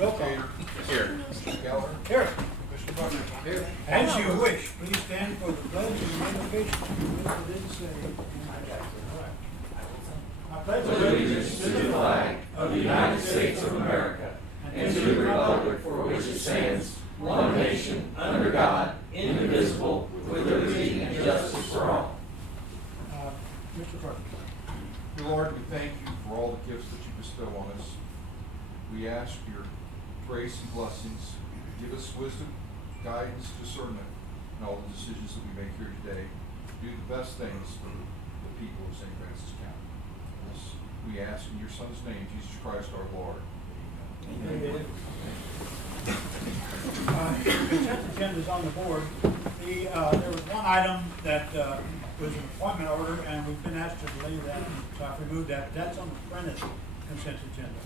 Roll call. Here. Mr. Geller. Here. Mr. Butler. Here. As you wish, please stand for the pledge and invocation. I pledge allegiance to the flag of the United States of America and to the republic for which it stands, one nation, under God, indivisible, with liberty and justice for all. Mr. Clerk. Dear Lord, we thank you for all the gifts that you bestow on us. We ask your grace and blessings. Give us wisdom, guidance, discernment in all the decisions that we make here today. Do the best things for the people of St. Francis County. This we ask in your Son's name, Jesus Christ our Lord. Amen. Consent agenda is on the board. There was one item that was an appointment order, and we've been asked to delay that, so I've removed that. That's on the printed consent agenda.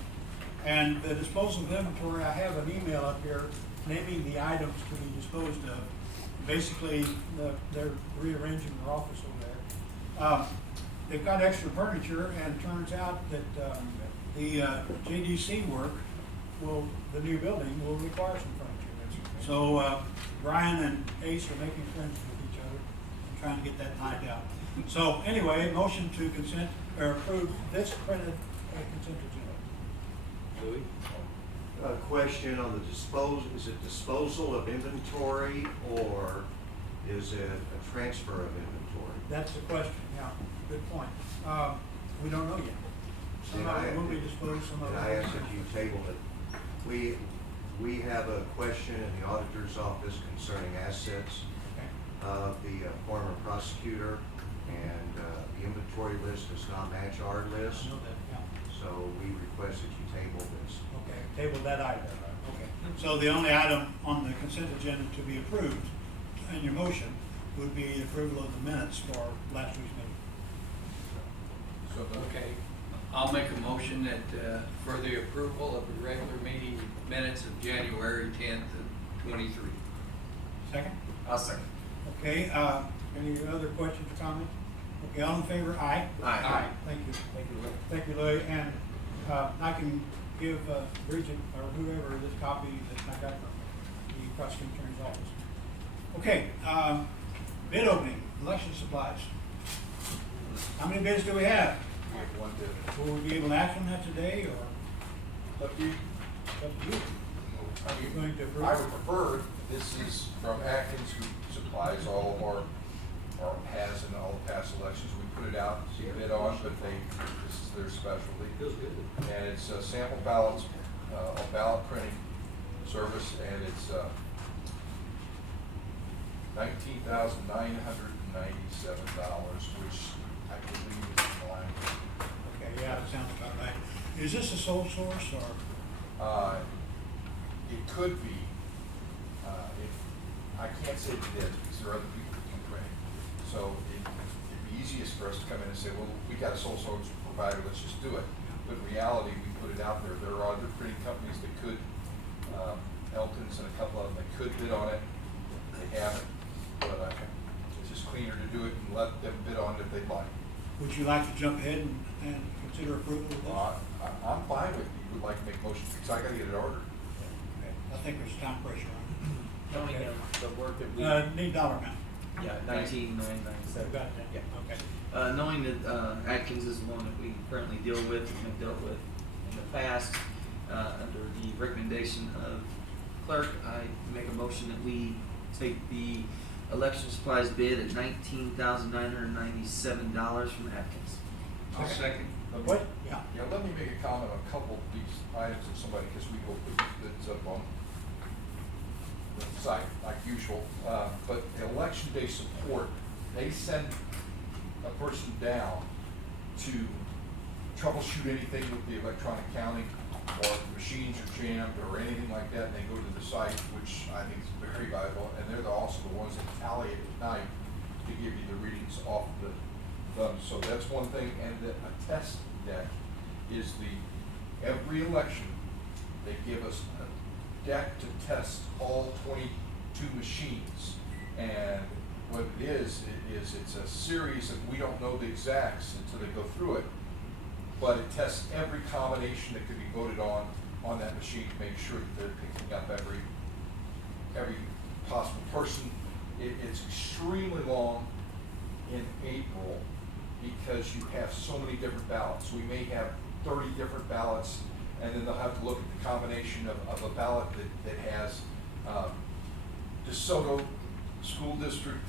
And the disposal of inventory, I have an email up here naming the items to be disposed of. Basically, they're rearranging their office over there. They've got extra furniture, and it turns out that the JDC work the new building will require some furniture. So Brian and Ace are making friends with each other and trying to get that ironed out. So anyway, motion to consent or approve this printed consent agenda. Louis? A question on the disposal. Is it disposal of inventory or is it a transfer of inventory? That's the question. Yeah, good point. We don't know yet. Some of it will be disposed, some of it. I ask that you table it. We have a question in the auditor's office concerning assets of the former prosecutor, and the inventory list does not match our list. I know that, yeah. So we request that you table this. Okay, table that item. Okay. So the only item on the consent agenda to be approved in your motion would be approval of the minutes for last week's meeting. Okay, I'll make a motion that for the approval of the regular meeting minutes of January 10th of 23. Second? I'll second. Okay, any other questions or comments? Okay, all in favor, aye? Aye. Thank you. Thank you, Louis. Thank you, Louis. And I can give Bridget or whoever this copy that I got from the prosecuting attorney's office. Okay, bid opening, election supplies. How many bids do we have? We have one bid. Will we be able to act on that today, or? Up to you. Up to you. Are you going to approve? I would prefer, this is from Atkins, who supplies all of our, or has in all the past elections. We put it out to bid on, but this is their specialty. Feels good. And it's a sample ballots, a ballot printing service, and it's $19,997, which I believe is in line. Okay, yeah, that sounds about right. Is this a sole source, or? It could be. I can't say it is because there are other people that can print. So it'd be easiest for us to come in and say, well, we got a sole source provider, let's just do it. But in reality, we put it out there. There are other printing companies that could, Elkins and a couple of them that could bid on it. They haven't, but it's just cleaner to do it and let them bid on it if they'd like. Would you like to jump ahead and consider approval of this? I'm fine with it. You would like to make motions because I got to get it ordered. Okay. I think there's time pressure on Knowing Okay. the work that we, it. Need dollar amount. yeah, 19,997. Got that? Yeah. Okay. Knowing that Atkins is the one that we currently deal with and have dealt with in the past, under the recommendation of clerk, I make a motion that we take the election supplies bid at $19,997 from Atkins. I'll second. What? Yeah. Yeah, let me make a comment on a couple of these items of somebody, because we go put these bids up on the site like usual. But election day support, they send a person down to troubleshoot anything with the electronic counting, or if the machines are jammed or anything like that, and they go to the site, which I think is very valuable, and they're also the ones that tally it at night to give you the readings off the thumb. So that's one thing. And a test deck is every election they give us a deck to test all 22 machines, and what it is it's a series of, we don't know the exacts until they go through it, but it tests every combination that could be voted on on that machine to make sure that they're picking up every possible person. It's extremely long in April because you have so many different ballots. We may have 30 different ballots, and then they'll have to look at the combination of a ballot that has DeSoto School District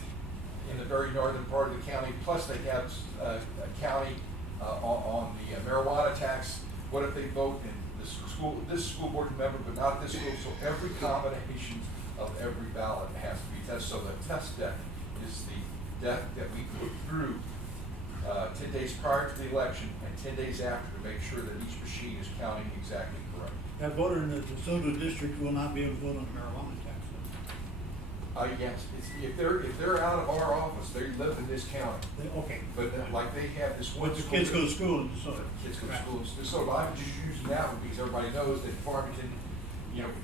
in the very northern part of the county, plus they have a county on the marijuana tax. What if they vote in this school board member, but not this school? So every combination of every ballot has to be tested. So the test deck is the deck that we put through 10 days prior to the election and 10 days after to make sure that each machine is counting exactly correct. That voter in the DeSoto district will not be able to vote on the marijuana tax. Yes, if they're out of our office, they live in this county. Okay. But like they have this one. But the kids go to school in DeSoto. Kids go to school in DeSoto. I'm just using that one because everybody knows that Farmington,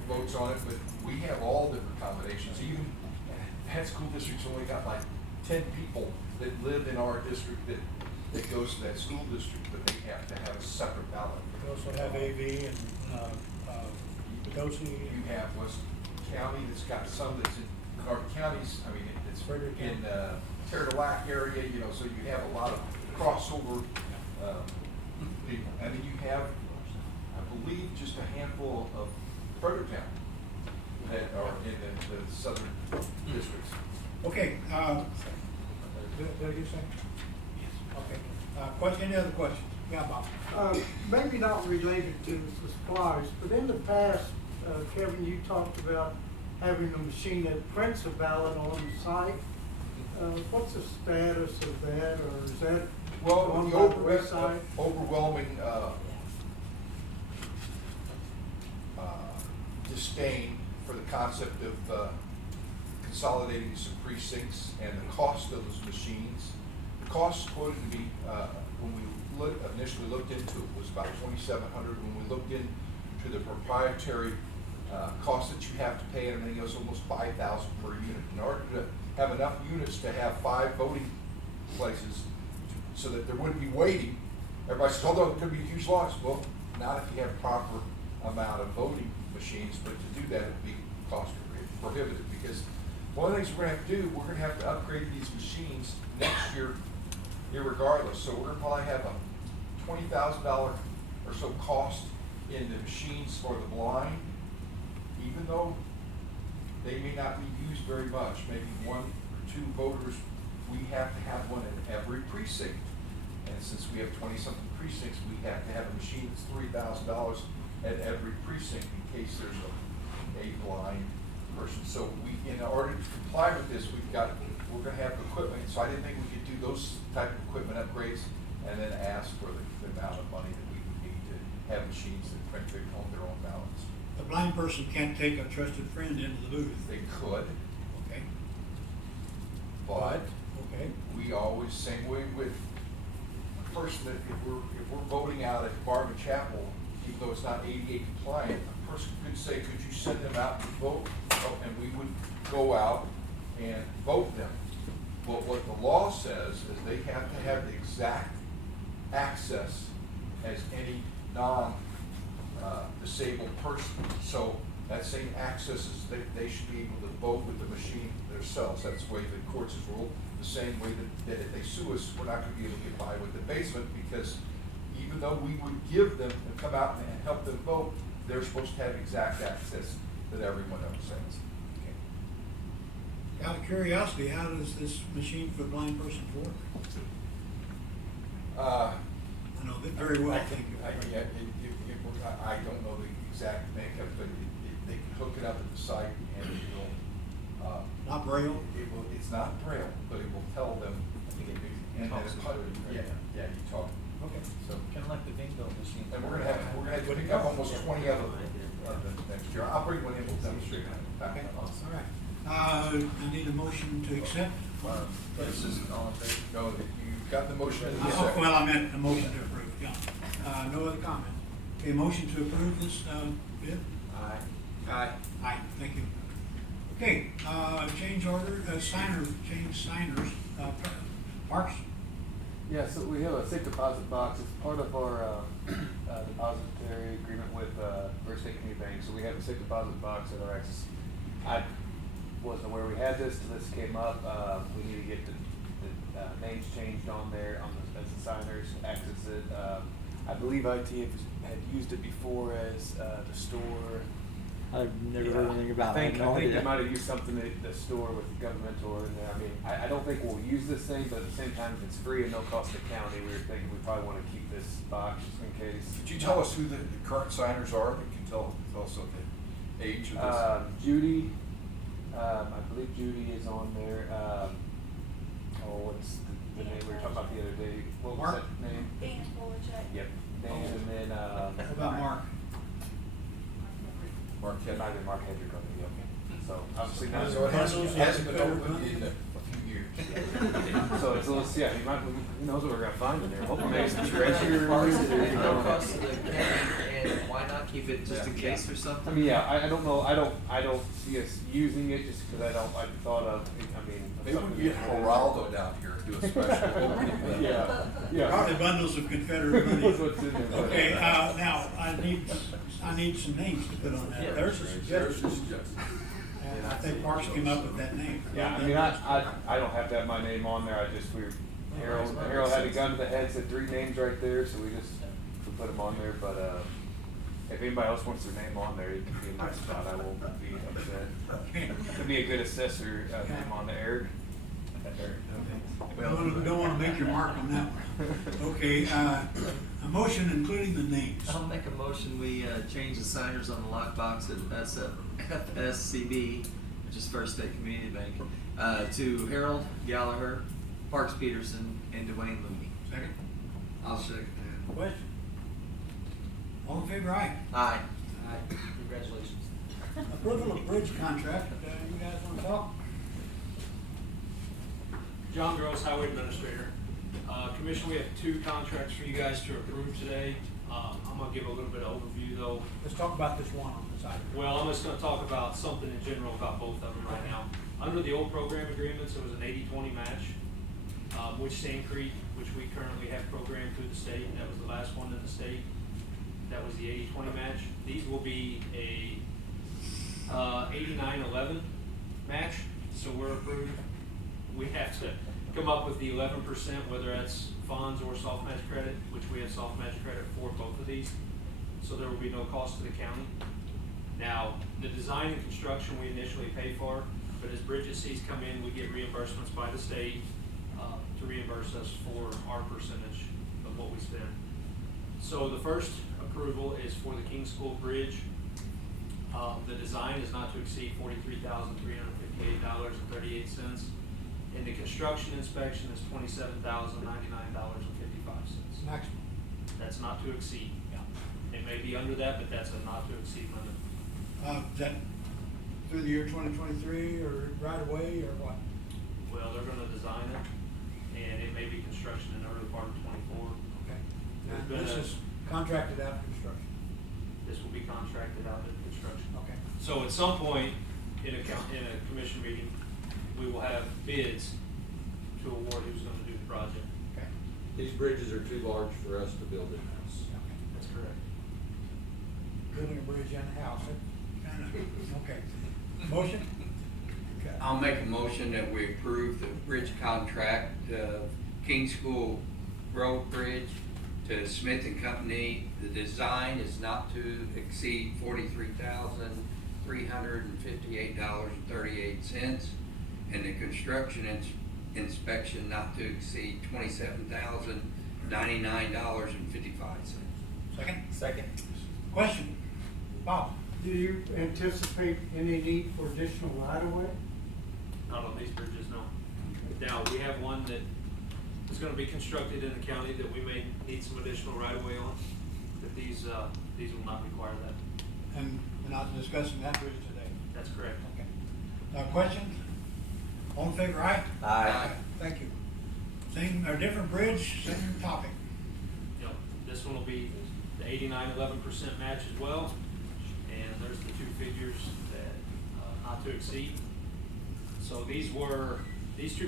votes on it, but we have all different combinations. Even that school district's only got like 10 people that live in our district that goes to that school district, but they have to have a separate ballot. We also have AV and Potosi. You have West County that's got some that's in Clark counties. I mean, it's Frederick in Terre-de-Lac area, so you have a lot of crossover people. And then you have, I believe, just a handful of Fredericktown that are in the southern districts. Okay, did you say? Yes. Okay, any other questions? Yeah, Bob. Maybe not related to the supplies, but in the past, Kevin, you talked about having a machine that prints a ballot on the site. What's the status of that, or is that on the the website? overwhelming disdain for the concept of consolidating some precincts and the cost of those machines. The cost quoted to me when we initially looked into it was about $2,700. When we looked into the proprietary cost that you have to pay and everything else, almost $5,000 per unit. In order to have enough units to have 5 voting places so that there wouldn't be waiting, everybody says, although it could be a huge loss. Well, not if you have proper amount of voting machines, but to do that it would be cost prohibitive, because one of the things we're going to have to do, we're going to have to upgrade these machines next year irregardless. So we're going to probably have a $20,000 or so cost in the machines for the blind, even though they may not be used very much, maybe 1 or 2 voters. We have to have one in every precinct. And since we have 20-something precincts, we have to have a machine that's $3,000 at every precinct in case there's a blind person. So in order to comply with this, we're going to have equipment. So I didn't think we could do those type of equipment upgrades and then ask for the amount of money that we would need to have machines that print their own ballots. The blind person can't take a trusted friend into the booth. They could. Okay. But okay. we always, same way with a person that if we're voting out at Barber Chapel, even though it's not ADA compliant, a person could say, could you send them out to vote? And we would go out and vote them. But what the law says is they have to have the exact access as any disabled person. So that same access is they should be able to vote with the machine themselves. That's the way the courts has ruled. The same way that if they sue us, we're not going to be able to get by with the basement, because even though we would give them and come out and help them vote, they're supposed to have exact access that everyone else has. Out of curiosity, how does this machine for a blind person work? I know that very well. I don't know the exact makeup, but they can hook it up at the site and it will. Not Braille? It's not Braille, but it will tell them. I think And talks it's about it, right? yeah, you talk. Okay. So, Kind of like the bingo machine. and we're gonna have to pick up almost 20 of them next year. I'll bring one in, we'll demonstrate it. Okay. All right. I need a motion to accept. This is all in favor. No, you got the motion in the Oh, second. well, I meant a motion to approve, yeah. No other comments? Okay, motion to approve this bid? Aye. Aye, thank you. Okay, change order, change signers, Parks? Yeah, so we have a safe deposit box. It's part of our depository agreement with First State so we have a safe deposit box at our access. I wasn't aware we had this till this came up. We need to get the names changed on there as the signers access it. I believe IT had used it before as the store. I've never heard anything about I it. think they might have used something at the store with governmental in there. I mean, I don't think we'll use this thing, but at the same time, if it's free and no cost to the county, we were thinking we probably want to keep this box just in case. Could you tell us who the current signers are that can tell us of the age of this? Judy, I believe Judy is on there. What's the name we were talking about the other day? What was Mark? that name? Dan Polachek. Yep, Dan, and then, What about Mark? Mark it might have been Mark Hedrick on the, okay. So obviously not. So it hasn't been opened in a few years. So it's a little, yeah, you might, who knows what we're gonna find in there. Hopefully maybe some treasure. Parts of it, no cost to the county, and why not keep it just in Yeah. case or something? I mean, yeah, I don't know, I don't see us using it just because I thought of, I mean. Maybe we can get Geraldo down here and do a special. Yeah. Probably bundles of Confederate money. That's what's in there, but- Okay, now, I need some names to put on that. There's a suggestion, and I think Mark's came up with that name. Yeah, I mean, I don't have to have my name on there, Harold had a gun to the head, said 3 names right there, so we put them on there, but, if anybody else wants their name on there, it can be in my spot, I won't be upset. Could be a good assessor, name on there, Eric. Don't wanna make your mark on that one. Okay, a motion including the names. I'll make a motion, we, change the signers on the lockbox at FSCB, which is First State Community Bank, to Harold Gallagher, Parks Peterson, and Dwayne Looney. Second? I'll second that. Question? All in favor, aye? Aye. Congratulations. Approval of bridge contract, you guys wanna talk? John Gross, Highway Administrator. Commission, we have 2 contracts for you guys to approve today. I'm gonna give a little bit of overview though. Let's talk about this one on the side. Well, I'm just gonna talk about something in general about both of them right now. Under the old program agreements, there was an 80-20 match, which Sand Creek, which we currently have programmed through the state, that was the last one in the state. That was the 80-20 match. These will be a 89-11 match, so we're approved. We have to come up with the 11%, whether that's funds or soft match credit, which we have soft match credit for both of these. So there will be no cost to the county. Now, the design and construction we initially pay for, but as Bridget sees come in, we get reimbursements by the state to reimburse us for our percentage of what we spend. So the first approval is for the King School Bridge. The design is not to exceed $43,358.38. And the construction inspection is $27,099.55. Maximum. That's not to exceed. Yeah. It may be under that, but that's a not to exceed limit. Is that through the year 2023 or right away or what? Well, they're gonna design it, and it may be construction in the early part of 24. Okay. There's And been this a- is contracted out construction. This will be contracted out in construction. Okay. So at some point, in a commission meeting, we will have bids to award who's gonna do the project. Okay. These bridges are too large for us to build in-house. Okay. That's correct. Building a bridge in the house. Okay. Motion? Okay. I'll make a motion that we approve the bridge contract of King School Road Bridge to Smith and Company. The design is not to exceed $43,358.38, and the construction inspection not to exceed $27,099.55. Second? Question? Bob? Do you anticipate any need for additional right-of-way? Not on these bridges, no. Now, we have one that is gonna be constructed in the county that we may need some additional right of way on, but these will not require that. And we're not discussing that bridge today. That's correct. Okay. Questions? All in favor, aye? Aye. Thank you. Same, or different bridge, same topic. Yep, this one will be the 89-11% match as well, and there's the 2 figures that, not to exceed. So these 2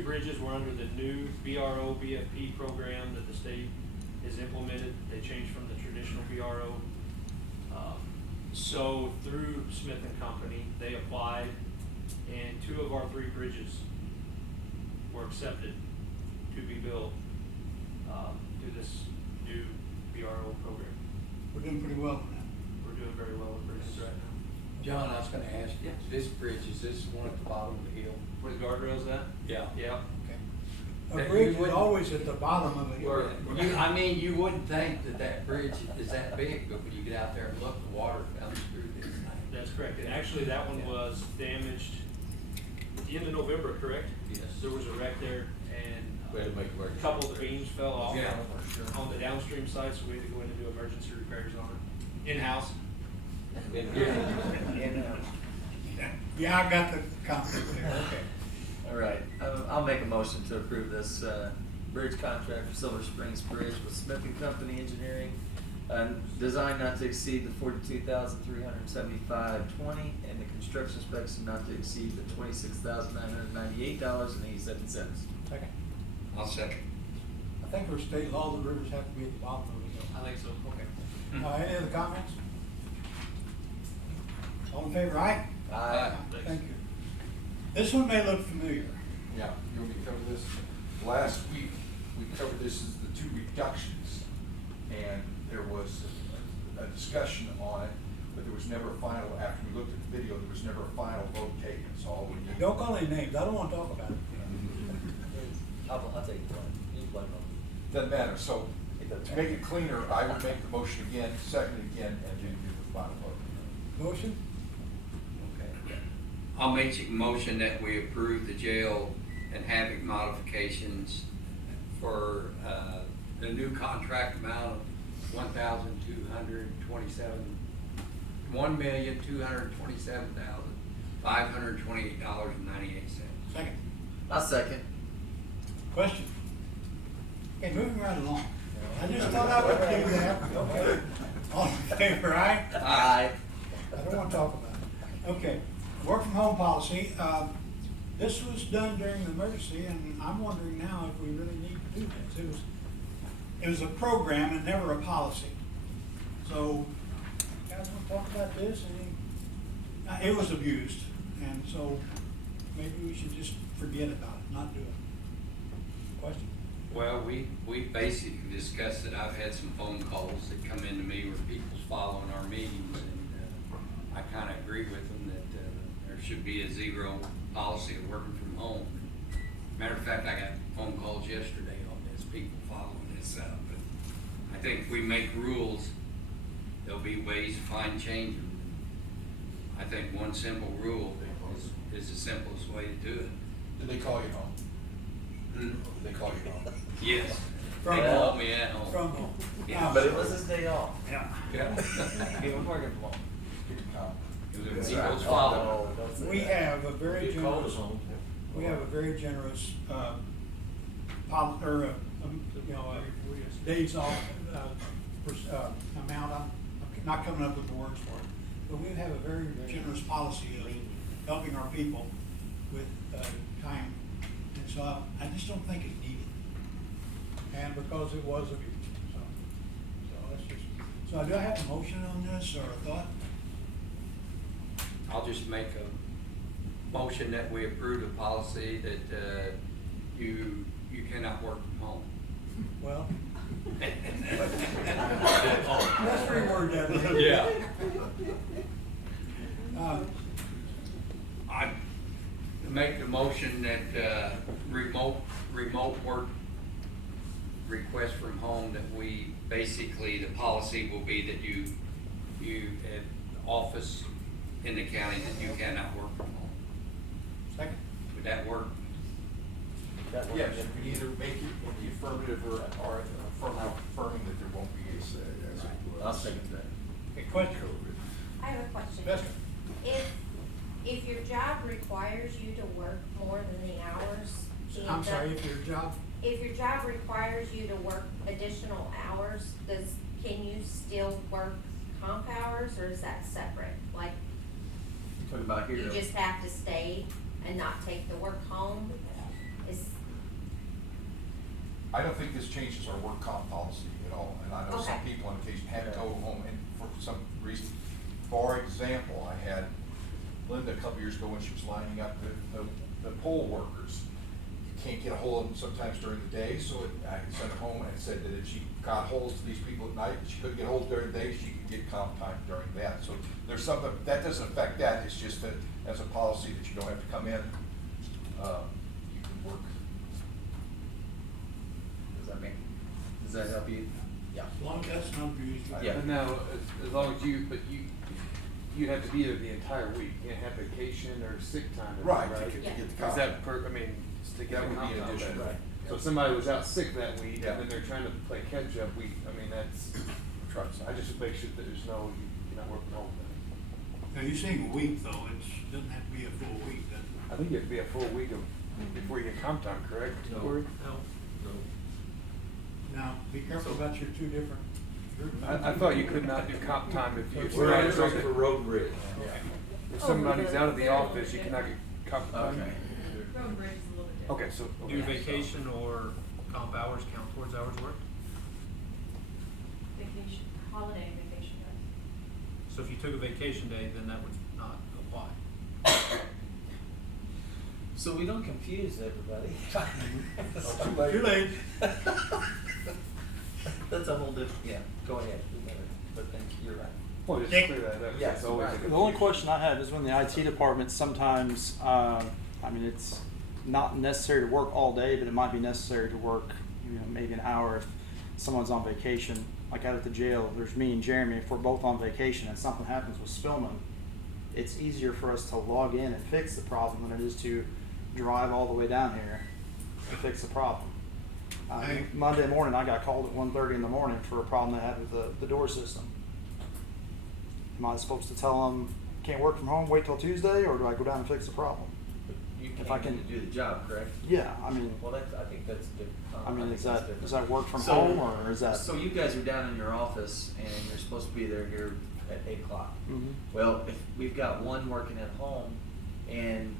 bridges were under the new BRO BFP program that the state has implemented. They changed from the traditional BRO So through Smith and Company, they applied, and 2 of our 3 bridges were accepted to be built through this new BRO program. We're doing pretty well on that. We're doing very well with bridges right now. John, I was gonna ask you, this bridge, is this one at the bottom of the hill? Where the guardrail's at? Yeah. Yeah. Okay. A That bridge you is wouldn't- always at the bottom of a hill. I mean, you wouldn't think that that bridge is that big, but when you get out there and look, the water comes through this thing. That's correct. And actually, that one was damaged at the end of November, correct? Yes. There was a wreck there, and We had to make a couple of the beams fell off Yeah. on the downstream side, so we had to go in and do emergency repairs on it, in-house. Yeah, I got the conflict there, okay. All right, I'll make a motion to approve this, bridge contract for Silver Springs Bridge with Smith and Company Engineering. Design not to exceed the $42,375.20 and the construction specs not to exceed the $26,998.87. Second. I'll second. I think there's state law that rivers have to be at the bottom of the hill. I think so. Okay. Any other comments? All in favor, aye? Aye. Thank you. This one may look familiar. Yeah, you want me to cover this? Last week, we covered this as the 2 reductions, and there was a discussion on it, but there was never a final, after we looked at the video, there was never a final vote taken, so all we need. Don't call any names, I don't want to talk about it. I'll take the blame. You blame them. Doesn't matter, so to make it cleaner, I would make the motion again, second it again, and then do the final vote. Motion? Okay. I'll make a motion that we approve the jail and havoc modifications for, the new contract amount of $1,227,528.98. Second. I'll second. Question? Okay, moving right along. I just thought I would do that. Okay. All in favor, aye? Aye. I don't want to talk about it. Okay, work from home policy. This was done during the emergency, and I'm wondering now if we really need to do this. It was a program and never a policy. So, you guys want to talk about this? It was abused, and so maybe we should just forget about it, not do it. Question? Well, we basically discussed it. I've had some phone calls that come into me where people's following our meetings, and I kind of agree with them that there should be a zero policy of working from home. Matter of fact, I got phone calls yesterday on this, people following this up. But I think if we make rules, there'll be ways to find change them. I think one simple rule is the simplest way to do it. Did they call you home? Did they call you home? Yes, From they home. called me at home. From home. Yeah. But it was his day off. Yeah. Yeah. He was working from home. Good to come. People's following. Oh, don't say We that. have a very You called us generous, home. we have a very generous, days off, amount. I'm not coming up with the words for it. But we have a very generous policy of helping our people with, time. And so I just don't think it's needed. And because it was abused, so that's just, so do I have a motion on this or a thought? I'll just make a motion that we approve the policy that, you cannot work from home. Well. Let's reword that. a little. Yeah. I make the motion that, remote work request from home, that we, basically, the policy will be that you at office in the county, that you cannot work from home. Second. Would that work? Yes, we can either make it in the affirmative or affirming that there won't be a. I'll second that. Okay, question. I have a question. Yes, sir. If your job requires you to work more than the hours. I'm sorry, if your job, If your job requires you to work additional hours, can you still work comp hours, or is that separate? Like, Talk about here. you just have to stay and not take the work home? I don't think this changes our work comp policy at all, and I know some Okay. people on occasion had to go home and for some reason, For example, I had Linda a couple years ago when she was lining up the poll workers. You can't get a hold of them sometimes during the day, so I sent her home and said that if she got holds of these people at night, she couldn't get hold during the day, she could get comp time during that. So there's something, that doesn't affect that, it's just that as a policy that you don't have to come in, you can work. Does that help you? Yeah. As long as that's not abused. Yeah. And now, as long as you have to be there the entire week, you can't have vacation or sick time. Right, Right? to get the Is comp. that I mean, just to get That the would be comp time additional. back. Right. So if somebody was out sick that week, Yeah. and then they're trying to play catch up, that's, Try to- I just would make sure that there's no, you're not working home then. Now, you're saying a week though, it doesn't have to be a full week then. I think you have to be a full week of, before you get comp time, correct? No. Corey? No. Now, be careful about your two different groups. I thought you could not do comp time if you. We're on track for road and bridge. If somebody's out of the office, you cannot get comp time. Okay. Road and bridge is a little bit different. Okay, so. Do vacation or comp hours count towards hours worked? Vacation, holiday vacation does. So if you took a vacation day, then that would not apply. So we don't confuse everybody. Too late. That's a whole different, yeah, go ahead, but thank you, you're right. Well, just Dick. clear that up. Yes, It's always a right. good The only thing. question I have is when the IT department sometimes, I mean, it's not necessary to work all day, but it might be necessary to work, maybe an hour if someone's on vacation. Like out at the jail, there's me and Jeremy, if we're both on vacation and something happens with Spillman, it's easier for us to log in and fix the problem than it is to drive all the way down here to fix the problem. Hey. Monday morning, I got called at 1:30 in the morning for a problem they had with the door system. Am I supposed to tell them, can't work from home, wait till Tuesday, or do I go down and fix the problem? You If I can can- do the job, correct? Yeah, I mean, Well, that's, I think that's different. I mean, think is that's that, different. does that work from So- home, or is that? So you guys are down in your office and you're supposed to be there here at 8 o'clock. Mhm. Well, if we've got one working at home and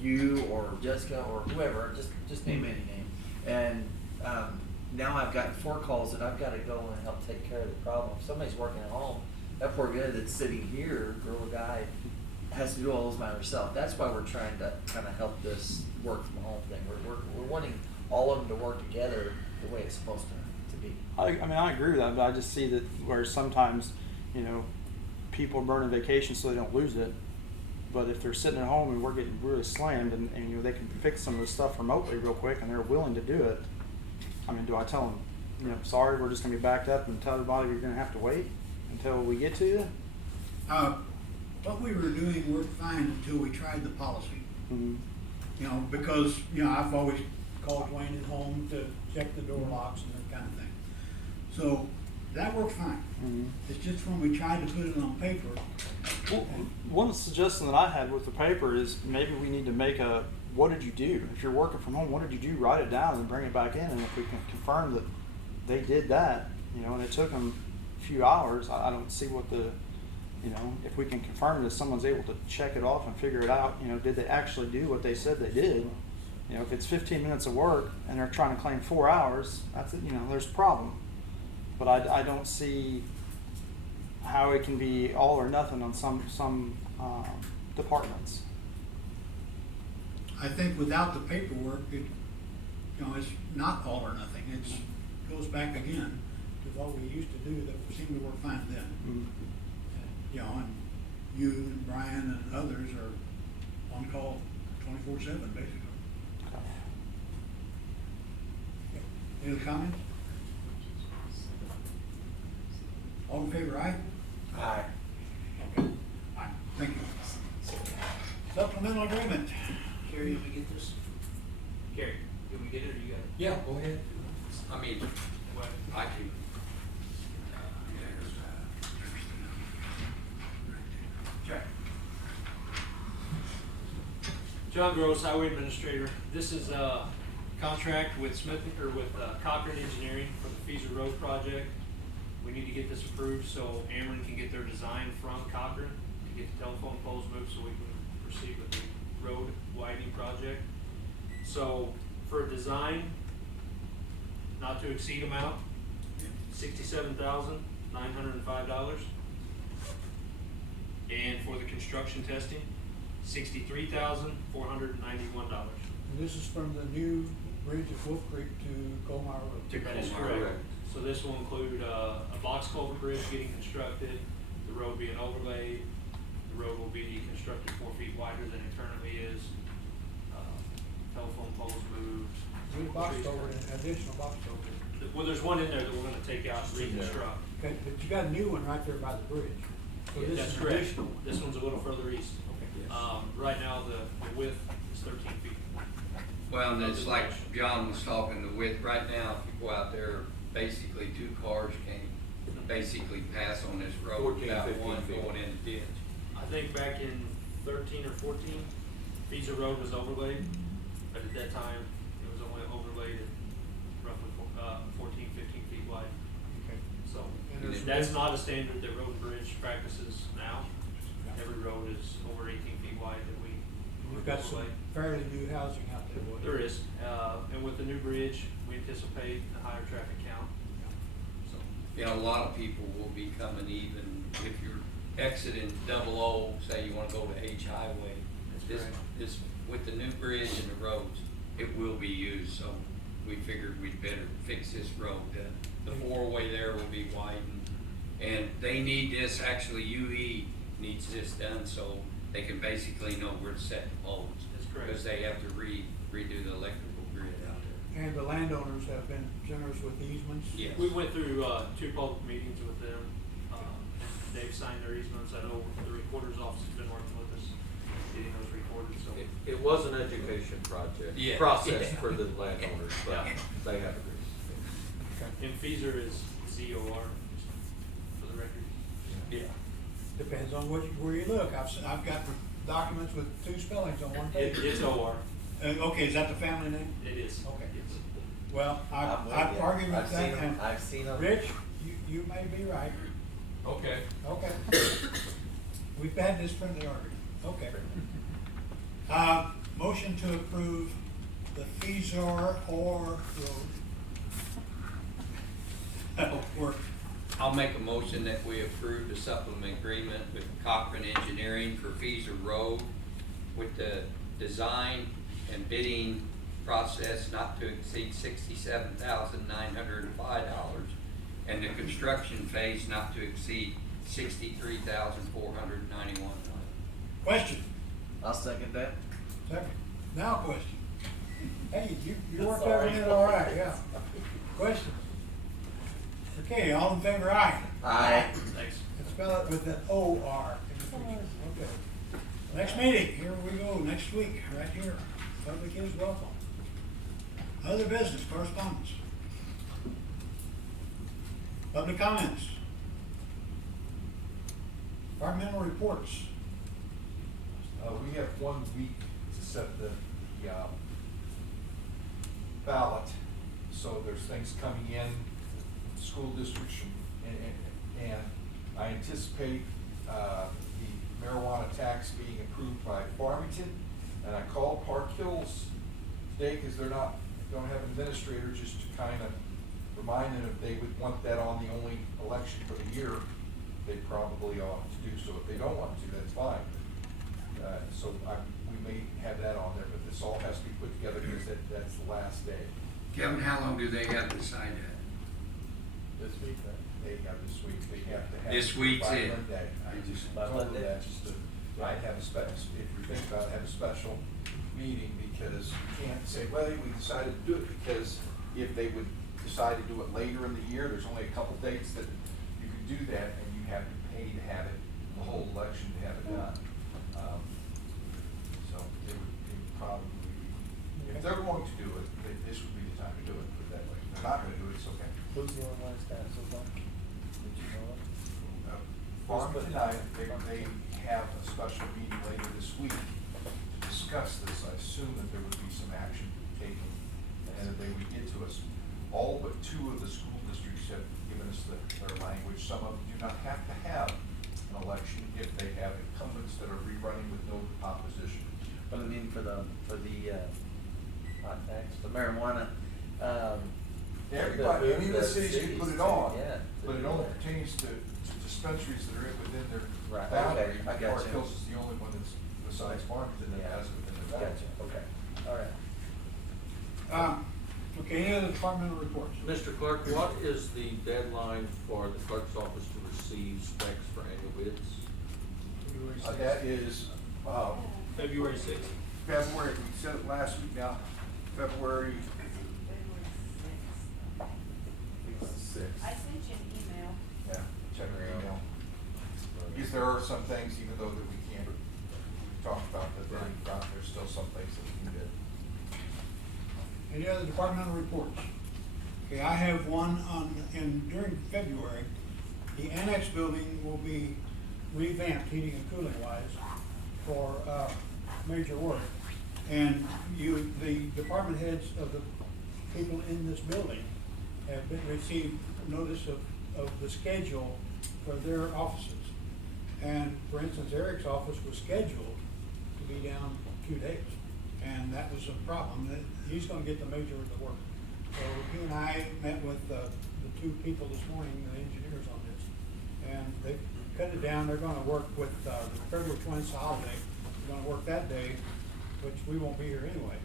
you or Jessica or whoever, just name any name, and now I've gotten 4 calls that I've got to go and help take care of the problem. If somebody's working at home, that poor guy that's sitting here, girl or guy, has to do all those by herself. That's why we're trying to kind of help this work from home thing. We're wanting all of them to work together the way it's supposed to be. I mean, I agree with that, but I just see that where sometimes, people are burning vacation so they don't lose it. But if they're sitting at home and we're getting really slammed and they can fix some of this stuff remotely real quick and they're willing to do it, I mean, do I tell them, sorry, we're just gonna be backed up and tell everybody you're gonna have to wait until we get to you? What we were doing worked fine until we tried the policy. Mm-hmm. Because, I've always called Wayne at home to check the door locks and that kind of thing. So that worked fine. Mm-hmm. It's just when we tried to put it on paper. Well, one suggestion that I had with the paper is maybe we need to make what did you do? If you're working from home, what did you do? Write it down and bring it back in. And if we can confirm that they did that, and it took them a few hours, I don't see what if we can confirm that someone's able to check it off and figure it out, did they actually do what they said they did? If it's 15 minutes of work and they're trying to claim 4 hours, that's it, there's a problem. But I don't see how it can be all or nothing on some departments. I think without the paperwork, it's not all or nothing. It goes back again to what we used to do that seemed to work fine then. Mm-hmm. And you and Brian and others are on call 24/7 basically. Any other comments? All in favor, aye? Aye. Okay. Aye. Thank you. Supplemental agreement. Carrie, did we get this? Carrie, did we get it or you got it? Yeah, go ahead. I mean, What? I can. Okay. John Gross, Highway Administrator. This is a contract with Cochran Engineering for the Feeser Road project. We need to get this approved so Ameren can get their design from Cochran to get the telephone poles moved so we can proceed with the road widening project. So for a design, not to exceed amount, $67,905. construction testing, $63,491. And this is from the new bridge at Wolf Creek to Colmar Road. That is Colmar correct. Road. So this will include a box culvert bridge getting constructed, the road being overlaid, the road will be constructed 4 feet wider than it currently is, telephone poles moved. New box trees culvert cut. and additional box culvert. Well, there's one in there that we're gonna take out and reconstruct. Okay, but you got a new one right there by the bridge. So this That's is correct. additional. This one's a little further east. Okay. Right now, the width is 13 feet. Well, and it's like John was talking, the width, right now, if you go out there, basically 2 cars can basically pass on this road 14, without 15 one feet. going in the ditch. I think back in 13 or 14, Beezer Road was overlaid, but at that time, it was only overlaid at roughly 14, 15 feet wide. Okay. So, And there's- that's not a standard that Road and Bridge practices now. Every road is over 18 feet wide that we We've got some overlay. fairly new housing out there. Woody. There is, and with the new bridge, we anticipate a higher traffic count, so. You know, a lot of people will be coming even if you're exiting 00, say you wanna go to H Highway. That's correct. This, with the new bridge and the roads, it will be used, so we figured we'd better fix this road. The 4-way there will be widened, and they need this, actually UE needs this done so they can basically know where to set the poles. That's correct. Because they have to redo the electrical grid out there. And the landowners have been generous with easements. Yes. We went through 2 public meetings with them. They've signed their easements. I know the recorder's office has been working with us, getting those recorded, so. It was an education project, Yeah. process Yeah. for the landowners, but Yeah. they have agreed. And Feezer is ZOR, for the record. Yeah. Depends on where you look. I've got documents with 2 spellings on one page. It's OR. Okay, is that the family name? It is. Okay. Yes. Well, I'm with I've you. argued with I've that, seen 'em. and I've seen 'em. Rich, you may be right. Okay. Okay. We've had this friendly argument. Okay. Motion to approve the Feazor or Road. Work. I'll make a motion that we approve the supplement agreement with Cochran Engineering for Feezer Road with the design and bidding process not to exceed $67,905 and the construction phase not to exceed $63,491. Question. I'll second that. Second. Now question. Hey, you worked Sorry. everything all right, yeah. Question. Okay, all in favor, aye. Aye. Thanks. And spell it with an O-R. Okay. Next meeting, here we go, next week, right here. Public is welcome. Other business, correspondence. Public comments. Departmental reports. We have 1 week to set the ballot, so there's things coming in, school districts, and I anticipate the marijuana tax being approved by Farmington, and I called Park Hills today because don't have an administrator, just to kind of remind them if they would want that on the only election for the year, they probably ought to do so. If they don't want to, that's fine. We may have that on there, but this all has to be put together because that's the last day. Kevin, how long do they have to decide that? This week, they have this week, they have to have. This week's by it. Monday. I just By told them Monday. that, just to, I'd have a special, if you think about it, have a special meeting, because you can't say, well, we decided to do it, because if they would decide to do it later in the year, there's only a couple dates that you can do that, and you have to pay to have it, the whole election to have it done. So it would probably, if they're going to do it, this would be the time to do it, put it that way. If they're not gonna do it, it's okay. Who's the one last time so far? Did you know it? Farmington tonight, they have a special meeting later this week to discuss this. I assume that there would be some action taken and that they would get to us. All but 2 of the school districts have given us their language. Some of them do not have to have an election if they have incumbents that are rerunning with no opposition. But I mean, for the hot tax, the marijuana, Everybody, any of the cities can put it on, yeah. but it only pertains to dispensaries that are within their Right, Boundary, okay, I got Park you. Hills is the only one that's besides Farmington that Yeah. has it within the boundary. Gotcha, okay, all right. Okay, any other departmental reports? Mr. Clerk, what is the deadline for the clerk's office to receive specs for annual bids? That is, February sixth. February, we said it last week now, February sixth. I sent you an email. Yeah, check your email. Because there are some things, even though that we can't talk about that, there's still some things that we can do. Any other departmental reports? Okay, I have one during February, the annex building will be revamped, heating and cooling wise, for, major work. And the department heads of the people in this building have received notice of the schedule for their offices. And for instance, Eric's office was scheduled to be down 2 days. And that was a problem, that he's gonna get the major of the work. So he and I met with the two people this morning, the engineers on this, and they cut it down. They're gonna work with the February 20th holiday. They're gonna work that day, which we won't be here anyway.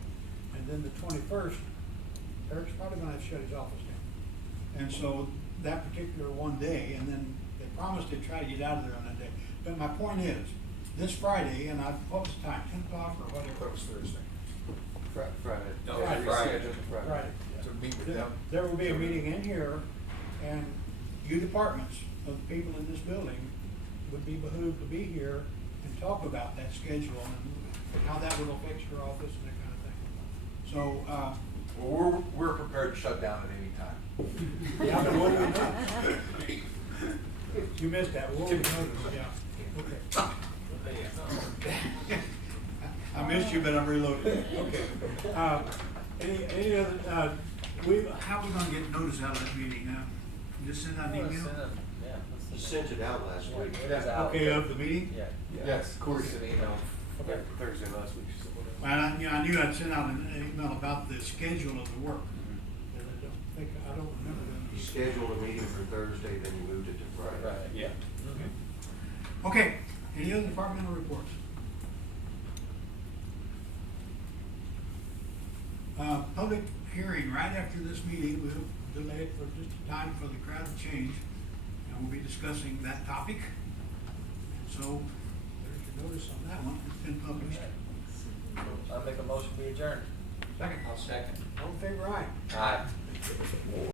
And then the 21st, Eric's probably gonna have to shut his office down. And so that particular one day, and then they promised to try to get out of there on that day. But my point is, this Friday, and what was the time, 10 o'clock or whatever? That was Thursday. Friday. No, Yeah, Friday. rescheduled to Friday. Friday. To meet with them. There will be a meeting in here, and you departments of the people in this building would be behooved to be here and talk about that schedule and how that would affect your office and that kind of thing. So, Well, we're prepared to shut down at any time. yeah, but what do we know? You missed that, what do we notice, yeah, okay. I missed you, but I'm reloading, okay. Any other, how are we gonna get notice out of that meeting now? Just send out an email? You sent it out last week. Okay, of the meeting? Yeah. Yes, of course. An email. Okay. Thursday last week. So whatever. Well, I knew I'd send out an email about the schedule of the work. And I don't remember that. You scheduled a meeting for Thursday, then you moved it to Friday. Right, yeah. Okay, any other departmental reports? Public hearing right after this meeting, we'll delay it for just a time for the crowd to change, and we'll be discussing that topic. So, there's your notice on that one, it's been published. I'll make a motion to adjourn. Second. I'll second. All in favor, aye. Aye.